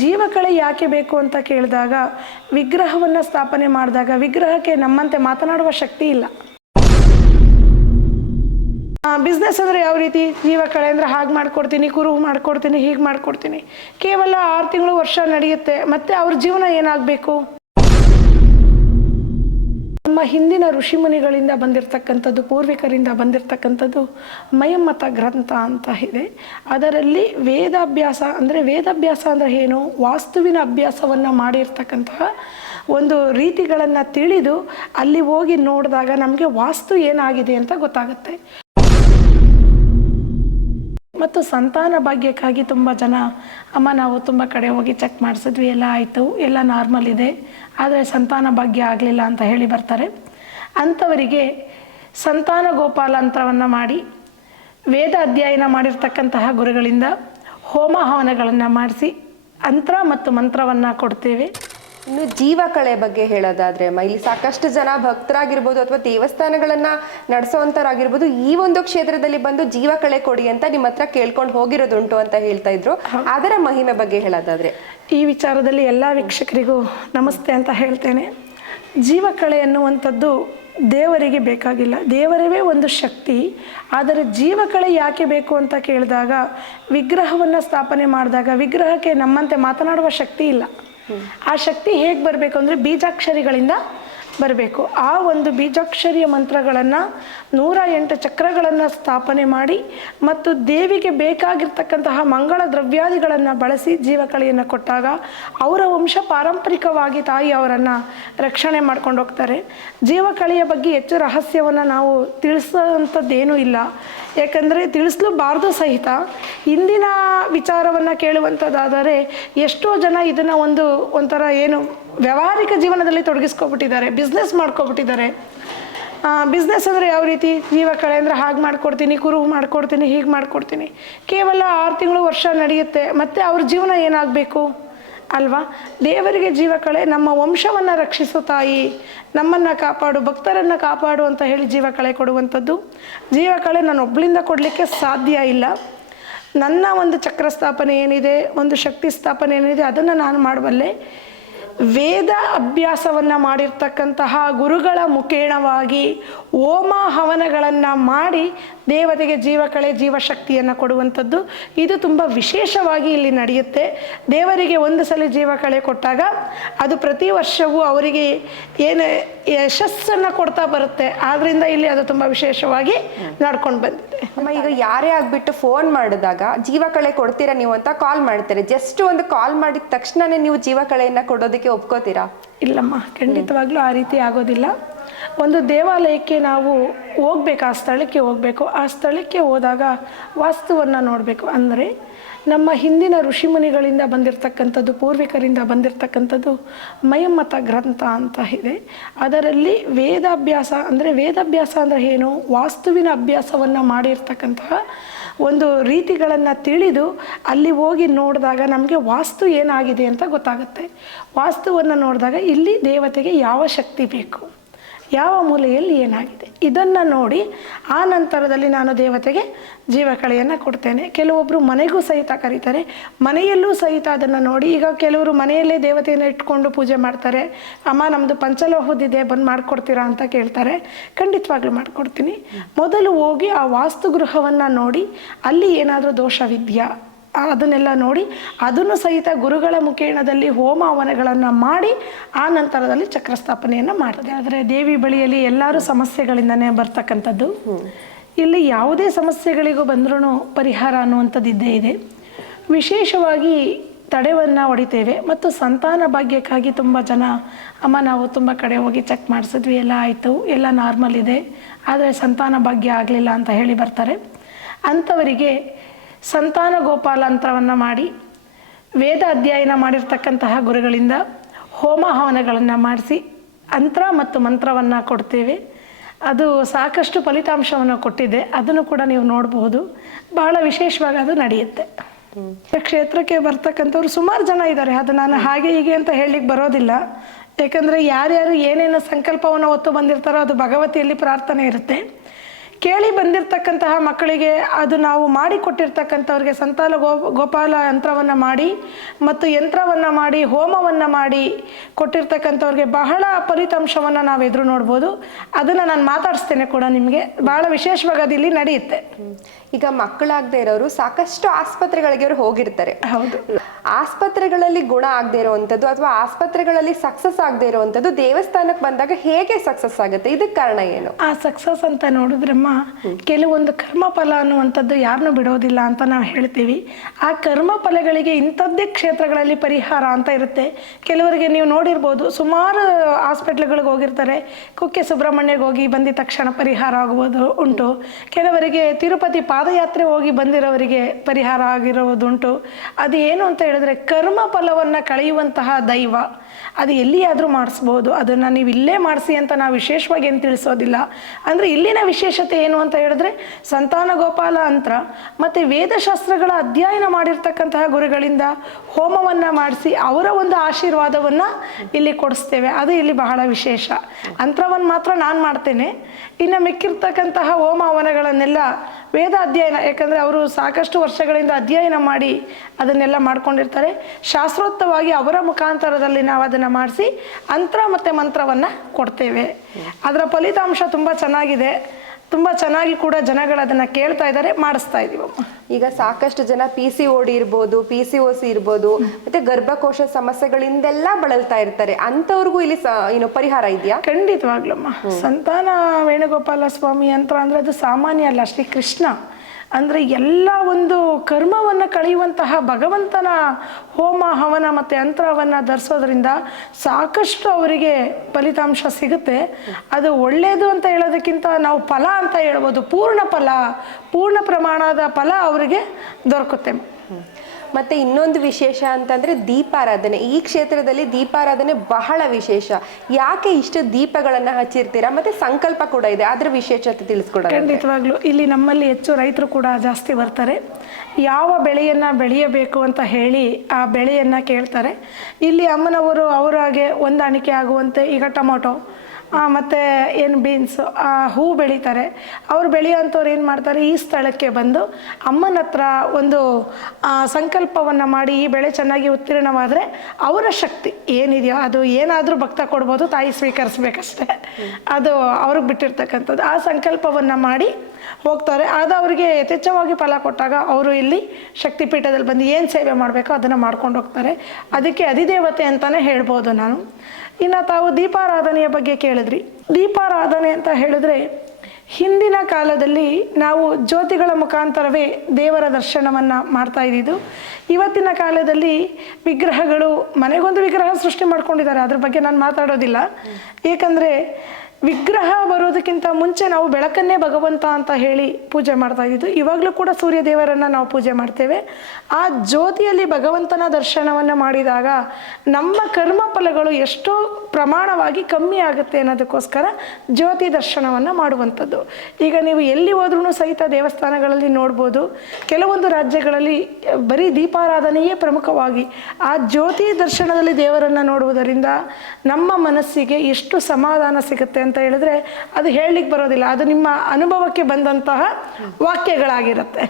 ಜೀವಕಳೆ ಯಾಕೆ ಬೇಕು ಅಂತ ಕೇಳಿದಾಗ, ವಿಗ್ರಹವನ್ನು ಸ್ಥಾಪನೆ ಮಾಡಿದಾಗ ವಿಗ್ರಹಕ್ಕೆ ನಮ್ಮಂತೆ ಮಾತನಾಡುವ ಶಕ್ತಿ ಇಲ್ಲ. ಬಿಸ್ನೆಸ್ ಅಂದರೆ ಯಾವ ರೀತಿ? ಜೀವಕಳೆ ಅಂದರೆ ಹಾಗೆ ಮಾಡಿಕೊಡ್ತೀನಿ, ಕುರುಹು ಮಾಡಿಕೊಡ್ತೀನಿ, ಹೀಗೆ ಮಾಡಿಕೊಡ್ತೀನಿ. ಕೇವಲ 6 ತಿಂಗಳು ವರ್ಷ ನಡೆಯುತ್ತೆ, ಮತ್ತು ಅವ್ರ ಜೀವನ ಏನಾಗಬೇಕು? ನಮ್ಮ ಹಿಂದಿನ ಋಷಿಮುನಿಗಳಿಂದ ಬಂದಿರತಕ್ಕಂಥದ್ದು, ಪೂರ್ವಿಕರಿಂದ ಬಂದಿರತಕ್ಕಂಥದ್ದು ಮಯಮ್ಮತ ಗ್ರಂಥ ಅಂತ ಇದೆ. ಅದರಲ್ಲಿ ವೇದಾಭ್ಯಾಸ ಅಂದರೆ ಏನು? ವಾಸ್ತುವಿನ ಅಭ್ಯಾಸವನ್ನು ಮಾಡಿರ್ತಕ್ಕಂತಹ ಒಂದು ರೀತಿಗಳನ್ನು ತಿಳಿದು ಅಲ್ಲಿ ಹೋಗಿ ನೋಡಿದಾಗ ನಮಗೆ ವಾಸ್ತು ಏನಾಗಿದೆ ಅಂತ ಗೊತ್ತಾಗುತ್ತೆ. ಮತ್ತು ಸಂತಾನ ಭಾಗ್ಯಕ್ಕಾಗಿ ತುಂಬ ಜನ, ಅಮ್ಮ ನಾವು ತುಂಬ ಕಡೆ ಹೋಗಿ ಚೆಕ್ ಮಾಡಿಸಿದ್ವಿ, ಎಲ್ಲ ಆಯಿತು, ಎಲ್ಲ ನಾರ್ಮಲ್ ಇದೆ, ಆದರೆ ಸಂತಾನ ಭಾಗ್ಯ ಆಗಲಿಲ್ಲ ಅಂತ ಹೇಳಿ ಬರ್ತಾರೆ. ಅಂಥವರಿಗೆ ಸಂತಾನ ಗೋಪಾಲಾಂತರವನ್ನು ಮಾಡಿ ವೇದ ಅಧ್ಯಯನ ಮಾಡಿರ್ತಕ್ಕಂತಹ ಗುರುಗಳಿಂದ ಹೋಮ ಹವನಗಳನ್ನು ಮಾಡಿಸಿ ಅಂತ್ರ ಮತ್ತು ಮಂತ್ರವನ್ನು ಕೊಡ್ತೇವೆ. ಇನ್ನು ಜೀವಕಳೆ ಬಗ್ಗೆ ಹೇಳೋದಾದ್ರೆ ಇಲ್ಲಿ ಸಾಕಷ್ಟು ಜನ ಭಕ್ತರಾಗಿರ್ಬೋದು ಅಥವಾ ದೇವಸ್ಥಾನಗಳನ್ನ ನಡೆಸೋವಂತರಾಗಿರ್ಬೋದು ಈ ಒಂದು ಕ್ಷೇತ್ರದಲ್ಲಿ ಬಂದು ಜೀವಕಳೆ ಕೊಡಿ ಅಂತ ನಿಮ್ಮ ಹತ್ರ ಕೇಳ್ಕೊಂಡು ಹೋಗಿರೋದುಂಟು ಅಂತ ಹೇಳ್ತಾ ಇದ್ರು. ಅದರ ಮಹಿಮೆ ಬಗ್ಗೆ ಹೇಳೋದಾದ್ರೆ ಈ ವಿಚಾರದಲ್ಲಿ ಎಲ್ಲ ವೀಕ್ಷಕರಿಗೂ ನಮಸ್ತೆ ಅಂತ ಹೇಳ್ತೇನೆ. ಜೀವಕಳೆ ಅನ್ನುವಂಥದ್ದು ದೇವರಿಗೆ ಬೇಕಾಗಿಲ್ಲ, ದೇವರವೇ ಒಂದು ಶಕ್ತಿ. ಆದರೆ ಜೀವಕಳೆ ಯಾಕೆ ಬೇಕು ಅಂತ ಕೇಳಿದಾಗ, ವಿಗ್ರಹವನ್ನು ಸ್ಥಾಪನೆ ಮಾಡಿದಾಗ ವಿಗ್ರಹಕ್ಕೆ ನಮ್ಮಂತೆ ಮಾತನಾಡುವ ಶಕ್ತಿ ಇಲ್ಲ. ಆ ಶಕ್ತಿ ಹೇಗೆ ಬರಬೇಕು ಅಂದರೆ ಬೀಜಾಕ್ಷರಿಗಳಿಂದ ಬರಬೇಕು. ಆ ಒಂದು ಬೀಜಾಕ್ಷರಿಯ ಮಂತ್ರಗಳನ್ನು 108 ಚಕ್ರಗಳನ್ನು ಸ್ಥಾಪನೆ ಮಾಡಿ ಮತ್ತು ದೇವಿಗೆ ಬೇಕಾಗಿರ್ತಕ್ಕಂತಹ ಮಂಗಳ ದ್ರವ್ಯಾದಿಗಳನ್ನು ಬಳಸಿ ಜೀವಕಳೆಯನ್ನು ಕೊಟ್ಟಾಗ ಅವರ ವಂಶ ಪಾರಂಪರಿಕವಾಗಿ ತಾಯಿ ಅವರನ್ನು ರಕ್ಷಣೆ ಮಾಡ್ಕೊಂಡು ಹೋಗ್ತಾರೆ. ಜೀವಕಳೆಯ ಬಗ್ಗೆ ಹೆಚ್ಚು ರಹಸ್ಯವನ್ನು ನಾವು ತಿಳಿಸೋವಂಥದ್ದೇನೂ ಇಲ್ಲ, ಯಾಕಂದರೆ ತಿಳಿಸಲೂಬಾರ್ದು ಸಹಿತ. ಇಂದಿನ ವಿಚಾರವನ್ನು ಕೇಳುವಂಥದ್ದಾದರೆ ಎಷ್ಟೋ ಜನ ಇದನ್ನು ಒಂಥರ ವ್ಯಾವಹಾರಿಕ ಜೀವನದಲ್ಲಿ ತೊಡಗಿಸ್ಕೊಬಿಟ್ಟಿದ್ದಾರೆ, ಬಿಸ್ನೆಸ್ ಮಾಡ್ಕೊಬಿಟ್ಟಿದ್ದಾರೆ. ಬಿಸ್ನೆಸ್ ಅಂದರೆ ಯಾವ ರೀತಿ? ಜೀವಕಳೆ ಅಂದರೆ ಹಾಗೆ ಮಾಡಿಕೊಡ್ತೀನಿ, ಕುರುಹು ಮಾಡಿಕೊಡ್ತೀನಿ, ಹೀಗೆ ಮಾಡಿಕೊಡ್ತೀನಿ. ಕೇವಲ 6 ತಿಂಗಳು ವರ್ಷ ನಡೆಯುತ್ತೆ, ಮತ್ತು ಅವ್ರ ಜೀವನ ಏನಾಗಬೇಕು ಅಲ್ವಾ? ದೇವರಿಗೆ ಜೀವಕಳೆ ನಮ್ಮ ವಂಶವನ್ನು ರಕ್ಷಿಸೋ ತಾಯಿ, ನಮ್ಮನ್ನು ಕಾಪಾಡು, ಭಕ್ತರನ್ನು ಕಾಪಾಡು ಅಂತ ಹೇಳಿ ಜೀವಕಳೆ ಕೊಡುವಂಥದ್ದು. ಜೀವಕಳೆ ನಾನು ಒಬ್ಬಳಿಂದ ಕೊಡಲಿಕ್ಕೆ ಸಾಧ್ಯ ಇಲ್ಲ. ನನ್ನ ಒಂದು ಚಕ್ರ ಸ್ಥಾಪನೆ ಏನಿದೆ, ಒಂದು ಶಕ್ತಿ ಸ್ಥಾಪನೆ ಏನಿದೆ, ಅದನ್ನು ನಾನು ಮಾಡಬಲ್ಲೆ. ವೇದ ಅಭ್ಯಾಸವನ್ನು ಮಾಡಿರ್ತಕ್ಕಂತಹ ಗುರುಗಳ ಮುಖೇಣವಾಗಿ ಹೋಮ ಹವನಗಳನ್ನು ಮಾಡಿ ದೇವತೆಗೆ ಜೀವಕಳೆ ಜೀವಶಕ್ತಿಯನ್ನು ಕೊಡುವಂಥದ್ದು ಇದು ತುಂಬ ವಿಶೇಷವಾಗಿ ಇಲ್ಲಿ ನಡೆಯುತ್ತೆ. ದೇವರಿಗೆ ಒಂದು ಸಲ ಜೀವಕಳೆ ಕೊಟ್ಟಾಗ ಅದು ಪ್ರತಿ ವರ್ಷವೂ ಅವರಿಗೆ ಯಶಸ್ಸನ್ನು ಕೊಡ್ತಾ ಬರುತ್ತೆ. ಆದ್ದರಿಂದ ಇಲ್ಲಿ ಅದು ತುಂಬ ವಿಶೇಷವಾಗಿ ನಡ್ಕೊಂಡು ಬಂದಿದೆ. ಅಮ್ಮ, ಈಗ ಯಾರೇ ಆಗ್ಬಿಟ್ಟು ಫೋನ್ ಮಾಡಿದಾಗ ಜೀವಕಳೆ ಕೊಡ್ತೀರಾ ನೀವು ಅಂತ ಕಾಲ್ ಮಾಡ್ತಾರೆ, ಜಸ್ಟ್ ಒಂದು ಕಾಲ್ ಮಾಡಿದ ತಕ್ಷಣನೇ ನೀವು ಜೀವಕಳೆಯನ್ನು ಕೊಡೋದಕ್ಕೆ ಒಪ್ಕೋತೀರಾ? ಇಲ್ಲಮ್ಮ, ಖಂಡಿತವಾಗ್ಲೂ ಆ ರೀತಿ ಆಗೋದಿಲ್ಲ. ಒಂದು ದೇವಾಲಯಕ್ಕೆ ನಾವು ಹೋಗ್ಬೇಕು, ಆ ಸ್ಥಳಕ್ಕೆ ಹೋಗಬೇಕು. ಆ ಸ್ಥಳಕ್ಕೆ ಹೋದಾಗ ವಾಸ್ತುವನ್ನು ನೋಡಬೇಕು. ಅಂದರೆ ನಮ್ಮ ಹಿಂದಿನ ಋಷಿಮುನಿಗಳಿಂದ ಬಂದಿರತಕ್ಕಂಥದ್ದು, ಪೂರ್ವಿಕರಿಂದ ಬಂದಿರತಕ್ಕಂಥದ್ದು ಮಯಮ್ಮತ ಗ್ರಂಥ ಅಂತ ಇದೆ. ಅದರಲ್ಲಿ ವೇದಾಭ್ಯಾಸ ಅಂದರೆ ಏನು? ವಾಸ್ತುವಿನ ಅಭ್ಯಾಸವನ್ನು ಮಾಡಿರ್ತಕ್ಕಂತಹ ಒಂದು ರೀತಿಗಳನ್ನು ತಿಳಿದು ಅಲ್ಲಿ ಹೋಗಿ ನೋಡಿದಾಗ ನಮಗೆ ವಾಸ್ತು ಏನಾಗಿದೆ ಅಂತ ಗೊತ್ತಾಗುತ್ತೆ. ವಾಸ್ತುವನ್ನು ನೋಡಿದಾಗ ಇಲ್ಲಿ ದೇವತೆಗೆ ಯಾವ ಶಕ್ತಿ ಬೇಕು, ಯಾವ ಮೂಲೆಯಲ್ಲಿ ಏನಾಗಿದೆ, ಇದನ್ನು ನೋಡಿ ಆ ನಂತರದಲ್ಲಿ ನಾನು ದೇವತೆಗೆ ಜೀವಕಳೆಯನ್ನು ಕೊಡ್ತೇನೆ. ಕೆಲವೊಬ್ಬರು ಮನೆಗೂ ಸಹಿತ ಕರೀತಾರೆ, ಮನೆಯಲ್ಲೂ ಸಹಿತ ಅದನ್ನು ನೋಡಿ. ಈಗ ಕೆಲವರು ಮನೆಯಲ್ಲೇ ದೇವತೆಯನ್ನು ಇಟ್ಕೊಂಡು ಪೂಜೆ ಮಾಡ್ತಾರೆ. ಅಮ್ಮ ನಮ್ಮದು ಪಂಚಲೋಹದಿದೆ, ಬಂದು ಮಾಡಿಕೊಡ್ತೀರಾ ಅಂತ ಕೇಳ್ತಾರೆ. ಖಂಡಿತವಾಗ್ಲೂ ಮಾಡಿಕೊಡ್ತೀನಿ. ಮೊದಲು ಹೋಗಿ ಆ ವಾಸ್ತುಗೃಹವನ್ನು ನೋಡಿ ಅಲ್ಲಿ ಏನಾದರೂ ದೋಷವಿದೆಯಾ ಅದನ್ನೆಲ್ಲ ನೋಡಿ ಅದನ್ನು ಸಹಿತ ಗುರುಗಳ ಮುಖೇಣದಲ್ಲಿ ಹೋಮ ಹವನಗಳನ್ನು ಮಾಡಿ ಆ ನಂತರದಲ್ಲಿ ಚಕ್ರಸ್ಥಾಪನೆಯನ್ನು ಮಾಡ್ತದೆ. ಆದರೆ ದೇವಿ ಬಳಿಯಲ್ಲಿ ಎಲ್ಲರೂ ಸಮಸ್ಯೆಗಳಿಂದನೇ ಬರ್ತಕ್ಕಂಥದ್ದು. ಇಲ್ಲಿ ಯಾವುದೇ ಸಮಸ್ಯೆಗಳಿಗೂ ಬಂದ್ರೂ ಪರಿಹಾರ ಅನ್ನುವಂಥದ್ದು ಇದ್ದೇ ಇದೆ. ವಿಶೇಷವಾಗಿ ತಡೆವನ್ನು ಹೊಡಿತೇವೆ. ಮತ್ತು ಸಂತಾನ ಭಾಗ್ಯಕ್ಕಾಗಿ ತುಂಬ ಜನ, ಅಮ್ಮ ನಾವು ತುಂಬ ಕಡೆ ಹೋಗಿ ಚೆಕ್ ಮಾಡಿಸಿದ್ವಿ, ಎಲ್ಲ ಆಯಿತು, ಎಲ್ಲ ನಾರ್ಮಲ್ ಇದೆ, ಆದರೆ ಸಂತಾನ ಭಾಗ್ಯ ಆಗಲಿಲ್ಲ ಅಂತ ಹೇಳಿ ಬರ್ತಾರೆ. ಅಂಥವರಿಗೆ ಸಂತಾನ ಗೋಪಾಲಾಂತರವನ್ನು ಮಾಡಿ ವೇದ ಅಧ್ಯಯನ ಮಾಡಿರ್ತಕ್ಕಂತಹ ಗುರುಗಳಿಂದ ಹೋಮ ಹವನಗಳನ್ನು ಮಾಡಿಸಿ ಅಂತ್ರ ಮತ್ತು ಮಂತ್ರವನ್ನು ಕೊಡ್ತೇವೆ. ಅದು ಸಾಕಷ್ಟು ಫಲಿತಾಂಶವನ್ನು ಕೊಟ್ಟಿದೆ, ಅದನ್ನು ಕೂಡ ನೀವು ನೋಡಬಹುದು. ಬಹಳ ವಿಶೇಷವಾಗಿ ಅದು ನಡೆಯುತ್ತೆ. ಕ್ಷೇತ್ರಕ್ಕೆ ಬರ್ತಕ್ಕಂಥವ್ರು ಸುಮಾರು ಜನ ಇದ್ದಾರೆ. ಅದು ನಾನು ಹಾಗೆ ಹೀಗೆ ಅಂತ ಹೇಳಲಿಕ್ಕೆ ಬರೋದಿಲ್ಲ. ಯಾಕಂದರೆ ಯಾರ್ಯಾರು ಏನೇನು ಸಂಕಲ್ಪವನ್ನು ಹೊತ್ತು ಬಂದಿರ್ತಾರೋ ಅದು ಭಗವತಿಯಲ್ಲಿ ಪ್ರಾರ್ಥನೆ ಇರುತ್ತೆ. ಕೇಳಿ ಬಂದಿರತಕ್ಕಂತಹ ಮಕ್ಕಳಿಗೆ ಅದು ನಾವು ಮಾಡಿಕೊಟ್ಟಿರ್ತಕ್ಕಂಥವ್ರಿಗೆ ಗೋಪಾಲ ಯಂತ್ರವನ್ನು ಮಾಡಿ ಮತ್ತು ಯಂತ್ರವನ್ನು ಮಾಡಿ ಹೋಮವನ್ನು ಮಾಡಿ ಕೊಟ್ಟಿರ್ತಕ್ಕಂಥವ್ರಿಗೆ ಬಹಳ ಫಲಿತಾಂಶವನ್ನು ನಾವು ಎದುರು ನೋಡ್ಬೋದು. ಅದನ್ನು ನಾನು ಮಾತಾಡಿಸ್ತೇನೆ ಕೂಡ ನಿಮಗೆ, ಬಹಳ ವಿಶೇಷವಾಗಿ ಅದು ಇಲ್ಲಿ ನಡೆಯುತ್ತೆ. ಈಗ ಮಕ್ಕಳಾಗದೇ ಇರೋರು ಸಾಕಷ್ಟು ಆಸ್ಪತ್ರೆಗಳಿಗೆ ಅವರು ಹೋಗಿರ್ತಾರೆ. ಹೌದು. ಆಸ್ಪತ್ರೆಗಳಲ್ಲಿ ಗುಣ ಆಗದೆ ಇರುವಂತದ್ದು ಅಥವಾ ಆಸ್ಪತ್ರೆಗಳಲ್ಲಿ ಸಕ್ಸಸ್ ಆಗದೆ ಇರುವಂತದ್ದು ದೇವಸ್ಥಾನಕ್ಕೆ ಬಂದಾಗ ಹೇಗೆ ಸಕ್ಸಸ್ ಆಗುತ್ತೆ? ಇದಕ್ಕೆ ಕಾರಣ ಏನು? ಆ ಸಕ್ಸಸ್ ಅಂತ ನೋಡಿದ್ರಮ್ಮ, ಕೆಲವೊಂದು ಕರ್ಮಫಲ ಅನ್ನುವಂಥದ್ದು ಯಾರನ್ನೂ ಬಿಡೋದಿಲ್ಲ ಅಂತ ನಾವು ಹೇಳ್ತೀವಿ. ಆ ಕರ್ಮಫಲಗಳಿಗೆ ಇಂಥದ್ದೇ ಕ್ಷೇತ್ರಗಳಲ್ಲಿ ಪರಿಹಾರ ಅಂತ ಇರುತ್ತೆ. ಕೆಲವರಿಗೆ ನೀವು ನೋಡಿರ್ಬೋದು, ಸುಮಾರು ಹಾಸ್ಪಿಟ್ಲ್ಗಳಿಗೆ ಹೋಗಿರ್ತಾರೆ, ಕುಕ್ಕೆ ಸುಬ್ರಹ್ಮಣ್ಯಗೆ ಹೋಗಿ ಬಂದಿದ ತಕ್ಷಣ ಪರಿಹಾರ ಆಗುವುದು ಉಂಟು. ಕೆಲವರಿಗೆ ತಿರುಪತಿ ಪಾದಯಾತ್ರೆ ಹೋಗಿ ಬಂದಿರೋವರಿಗೆ ಪರಿಹಾರ ಆಗಿರೋದುಂಟು. ಅದು ಏನು ಅಂತ ಹೇಳಿದ್ರೆ, ಕರ್ಮ ಫಲವನ್ನು ಕಳೆಯುವಂತಹ ದೈವ ಅದು ಎಲ್ಲಿಯಾದರೂ ಮಾಡಿಸ್ಬೋದು. ಅದನ್ನು ನೀವು ಇಲ್ಲೇ ಮಾಡಿಸಿ ಅಂತ ನಾವು ವಿಶೇಷವಾಗಿ ಏನು ತಿಳಿಸೋದಿಲ್ಲ. ಅಂದರೆ ಇಲ್ಲಿನ ವಿಶೇಷತೆ ಏನು ಅಂತ ಹೇಳಿದ್ರೆ, ಸಂತಾನ ಗೋಪಾಲ ಯಂತ್ರ ಮತ್ತು ವೇದಶಾಸ್ತ್ರಗಳ ಅಧ್ಯಯನ ಮಾಡಿರ್ತಕ್ಕಂತಹ ಗುರುಗಳಿಂದ ಹೋಮವನ್ನು ಮಾಡಿಸಿ ಅವರ ಒಂದು ಆಶೀರ್ವಾದವನ್ನು ಇಲ್ಲಿ ಕೊಡಿಸ್ತೇವೆ. ಅದು ಇಲ್ಲಿ ಬಹಳ ವಿಶೇಷ. ಯಂತ್ರವನ್ನು ಮಾತ್ರ ನಾನು ಮಾಡ್ತೇನೆ, ಇನ್ನು ಮಿಕ್ಕಿರ್ತಕ್ಕಂತಹ ಹೋಮ ಹವನಗಳನ್ನೆಲ್ಲ ವೇದ ಅಧ್ಯಯನ, ಯಾಕಂದರೆ ಅವರು ಸಾಕಷ್ಟು ವರ್ಷಗಳಿಂದ ಅಧ್ಯಯನ ಮಾಡಿ ಅದನ್ನೆಲ್ಲ ಮಾಡ್ಕೊಂಡಿರ್ತಾರೆ. ಶಾಸ್ತ್ರೋಕ್ತವಾಗಿ ಅವರ ಮುಖಾಂತರದಲ್ಲಿ ನಾವು ಅದನ್ನು ಮಾಡಿಸಿ ಯಂತ್ರ ಮತ್ತು ಮಂತ್ರವನ್ನು ಕೊಡ್ತೇವೆ. ಅದರ ಫಲಿತಾಂಶ ತುಂಬ ಚೆನ್ನಾಗಿದೆ. ತುಂಬ ಚೆನ್ನಾಗಿ ಕೂಡ ಜನಗಳು ಅದನ್ನು ಕೇಳ್ತಾ ಇದ್ದಾರೆ, ಮಾಡಿಸ್ತಾ ಇದ್ದೀವಿ. ಈಗ ಸಾಕಷ್ಟು ಜನ PCOD ಇರ್ಬೋದು, PCOC ಇರ್ಬೋದು, ಮತ್ತೆ ಗರ್ಭಕೋಶ ಸಮಸ್ಯೆಗಳಿಂದೆಲ್ಲ ಬಳಲ್ತಾ ಇರ್ತಾರೆ. ಅಂಥವ್ರಿಗೂ ಇಲ್ಲಿ ಏನು ಪರಿಹಾರ ಇದೆಯಾ? ಖಂಡಿತವಾಗ್ಲಮ್ಮ. ಸಂತಾನ ವೇಣುಗೋಪಾಲ ಸ್ವಾಮಿ ಯಂತ್ರ ಅಂದರೆ ಅದು ಸಾಮಾನ್ಯ ಅಲ್ಲ. ಶ್ರೀ ಕೃಷ್ಣ ಅಂದರೆ ಎಲ್ಲ ಒಂದು ಕರ್ಮವನ್ನು ಕಳೆಯುವಂತಹ ಭಗವಂತನ ಹೋಮ ಹವನ ಮತ್ತು ಯಂತ್ರವನ್ನು ಧರಿಸೋದ್ರಿಂದ ಸಾಕಷ್ಟು ಅವರಿಗೆ ಫಲಿತಾಂಶ ಸಿಗುತ್ತೆ. ಅದು ಒಳ್ಳೆಯದು ಅಂತ ಹೇಳೋದಕ್ಕಿಂತ ನಾವು ಫಲ ಅಂತ ಹೇಳ್ಬೋದು. ಪೂರ್ಣ ಫಲ, ಪೂರ್ಣ ಪ್ರಮಾಣದ ಫಲ ಅವರಿಗೆ ದೊರಕುತ್ತೆ. ಮತ್ತೆ ಇನ್ನೊಂದು ವಿಶೇಷ ಅಂತಂದ್ರೆ ದೀಪಾರಾಧನೆ. ಈ ಕ್ಷೇತ್ರದಲ್ಲಿ ದೀಪಾರಾಧನೆ ಬಹಳ ವಿಶೇಷ. ಯಾಕೆ ಇಷ್ಟು ದೀಪಗಳನ್ನ ಹಚ್ಚಿರ್ತೀರಾ? ಮತ್ತೆ ಸಂಕಲ್ಪ ಕೂಡ ಇದೆ, ಅದ್ರ ವಿಶೇಷತೆ ತಿಳಿಸ್ಕೊಡ. ಖಂಡಿತವಾಗ್ಲೂ ಇಲ್ಲಿ ನಮ್ಮಲ್ಲಿ ಹೆಚ್ಚು ರೈತರು ಕೂಡ ಜಾಸ್ತಿ ಬರ್ತಾರೆ. ಯಾವ ಬೆಳೆಯನ್ನು ಬೆಳೆಯಬೇಕು ಅಂತ ಹೇಳಿ ಆ ಬೆಳೆಯನ್ನು ಕೇಳ್ತಾರೆ. ಇಲ್ಲಿ ಅಮ್ಮನವರು ಅವರಾಗೆ ಹೊಂದಾಣಿಕೆ ಆಗುವಂತೆ, ಈಗ ಟೊಮೊಟೊ ಮತ್ತು ಏನು ಬೀನ್ಸು ಹೂ ಬೆಳೀತಾರೆ. ಅವ್ರು ಬೆಳೆಯೋಂಥವ್ರು ಏನು ಮಾಡ್ತಾರೆ, ಈ ಸ್ಥಳಕ್ಕೆ ಬಂದು ಅಮ್ಮನ ಹತ್ರ ಒಂದು ಸಂಕಲ್ಪವನ್ನು ಮಾಡಿ, ಈ ಬೆಳೆ ಚೆನ್ನಾಗಿ ಉತ್ತೀರ್ಣವಾದರೆ ಅವರ ಶಕ್ತಿ ಏನಿದೆಯೋ ಅದು ಏನಾದರೂ ಭಕ್ತ ಕೊಡ್ಬೋದು, ತಾಯಿ ಸ್ವೀಕರಿಸ್ಬೇಕಷ್ಟೆ. ಅದು ಅವ್ರಿಗೆ ಬಿಟ್ಟಿರ್ತಕ್ಕಂಥದ್ದು. ಆ ಸಂಕಲ್ಪವನ್ನು ಮಾಡಿ ಹೋಗ್ತಾರೆ. ಅದು ಅವರಿಗೆ ಯಥೇಚ್ಛವಾಗಿ ಫಲ ಕೊಟ್ಟಾಗ ಅವರು ಇಲ್ಲಿ ಶಕ್ತಿಪೀಠದಲ್ಲಿ ಬಂದು ಏನು ಸೇವೆ ಮಾಡಬೇಕೋ ಅದನ್ನು ಮಾಡ್ಕೊಂಡು ಹೋಗ್ತಾರೆ. ಅದಕ್ಕೆ ಅಧಿದೇವತೆ ಅಂತಲೇ ಹೇಳ್ಬೋದು ನಾನು. ಇನ್ನು ತಾವು ದೀಪಾರಾಧನೆಯ ಬಗ್ಗೆ ಕೇಳಿದ್ರಿ. ದೀಪಾರಾಧನೆ ಅಂತ ಹೇಳಿದ್ರೆ, ಹಿಂದಿನ ಕಾಲದಲ್ಲಿ ನಾವು ಜ್ಯೋತಿಗಳ ಮುಖಾಂತರವೇ ದೇವರ ದರ್ಶನವನ್ನು ಮಾಡ್ತಾ ಇದ್ದಿದ್ದು. ಇವತ್ತಿನ ಕಾಲದಲ್ಲಿ ವಿಗ್ರಹಗಳು, ಮನೆಗೊಂದು ವಿಗ್ರಹ ಸೃಷ್ಟಿ ಮಾಡ್ಕೊಂಡಿದ್ದಾರೆ, ಅದ್ರ ಬಗ್ಗೆ ನಾನು ಮಾತಾಡೋದಿಲ್ಲ. ಏಕೆಂದರೆ ವಿಗ್ರಹ ಬರೋದಕ್ಕಿಂತ ಮುಂಚೆ ನಾವು ಬೆಳಕನ್ನೇ ಭಗವಂತ ಅಂತ ಹೇಳಿ ಪೂಜೆ ಮಾಡ್ತಾ ಇದ್ದಿದ್ದು. ಇವಾಗಲೂ ಕೂಡ ಸೂರ್ಯ ದೇವರನ್ನು ನಾವು ಪೂಜೆ ಮಾಡ್ತೇವೆ. ಆ ಜ್ಯೋತಿಯಲ್ಲಿ ಭಗವಂತನ ದರ್ಶನವನ್ನು ಮಾಡಿದಾಗ ನಮ್ಮ ಕರ್ಮ ಫಲಗಳು ಎಷ್ಟೋ ಪ್ರಮಾಣವಾಗಿ ಕಮ್ಮಿ ಆಗುತ್ತೆ ಅನ್ನೋದಕ್ಕೋಸ್ಕರ ಜ್ಯೋತಿ ದರ್ಶನವನ್ನು ಮಾಡುವಂಥದ್ದು. ಈಗ ನೀವು ಎಲ್ಲಿ ಹೋದ್ರೂ ಸಹಿತ ದೇವಸ್ಥಾನಗಳಲ್ಲಿ ನೋಡ್ಬೋದು, ಕೆಲವೊಂದು ರಾಜ್ಯಗಳಲ್ಲಿ ಬರೀ ದೀಪಾರಾಧನೆಯೇ ಪ್ರಮುಖವಾಗಿ. ಆ ಜ್ಯೋತಿ ದರ್ಶನದಲ್ಲಿ ದೇವರನ್ನು ನೋಡುವುದರಿಂದ ನಮ್ಮ ಮನಸ್ಸಿಗೆ ಎಷ್ಟು ಸಮಾಧಾನ ಸಿಗುತ್ತೆ ಅಂತ ಹೇಳಿದ್ರೆ ಅದು ಹೇಳಲಿಕ್ಕೆ ಬರೋದಿಲ್ಲ. ಅದು ನಿಮ್ಮ ಅನುಭವಕ್ಕೆ ಬಂದಂತಹ ವಾಕ್ಯಗಳಾಗಿರುತ್ತೆ.